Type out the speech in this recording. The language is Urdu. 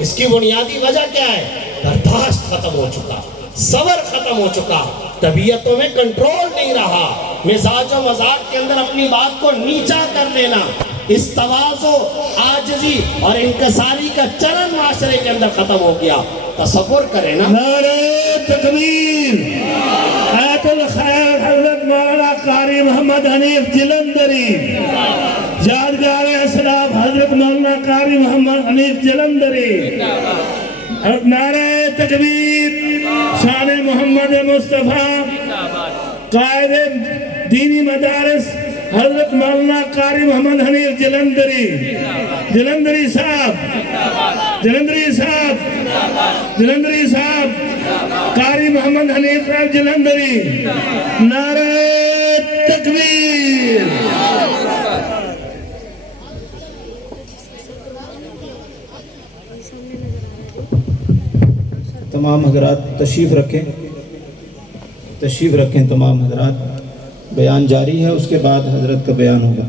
اس کی بنیادی وجہ کیا ہے؟ برداشت ختم ہو چکا، صبر ختم ہو چکا، طبیعتوں میں کنٹرول نہیں رہا، مزاج و مزاج کے اندر اپنی بات کو نیچا کر دینا، اس تواضع، عاجزی اور انکساری کا چرن معاشرے کے اندر ختم ہو گیا۔ تصور کریں نا، نعرہ تکبیر، آیت الخیر حضرت مولانا قاری محمد حنیف جلندری، یادگار اسلاف حضرت مولانا قاری محمد حنیف جلندری، نعرہ تکبیر، شان محمد مصطفیٰ، قائد دینی مدارس حضرت مولانا قاری محمد حنیف جلندری، جلندری صاحب، جلندری صاحب، جلندری صاحب، قاری محمد حنیف صاحب جلندری، نعرہ تکبیر۔ تمام حضرات تشریف رکھیں، تشریف رکھیں تمام حضرات، بیان جاری ہے، اس کے بعد حضرت کا بیان ہوگا۔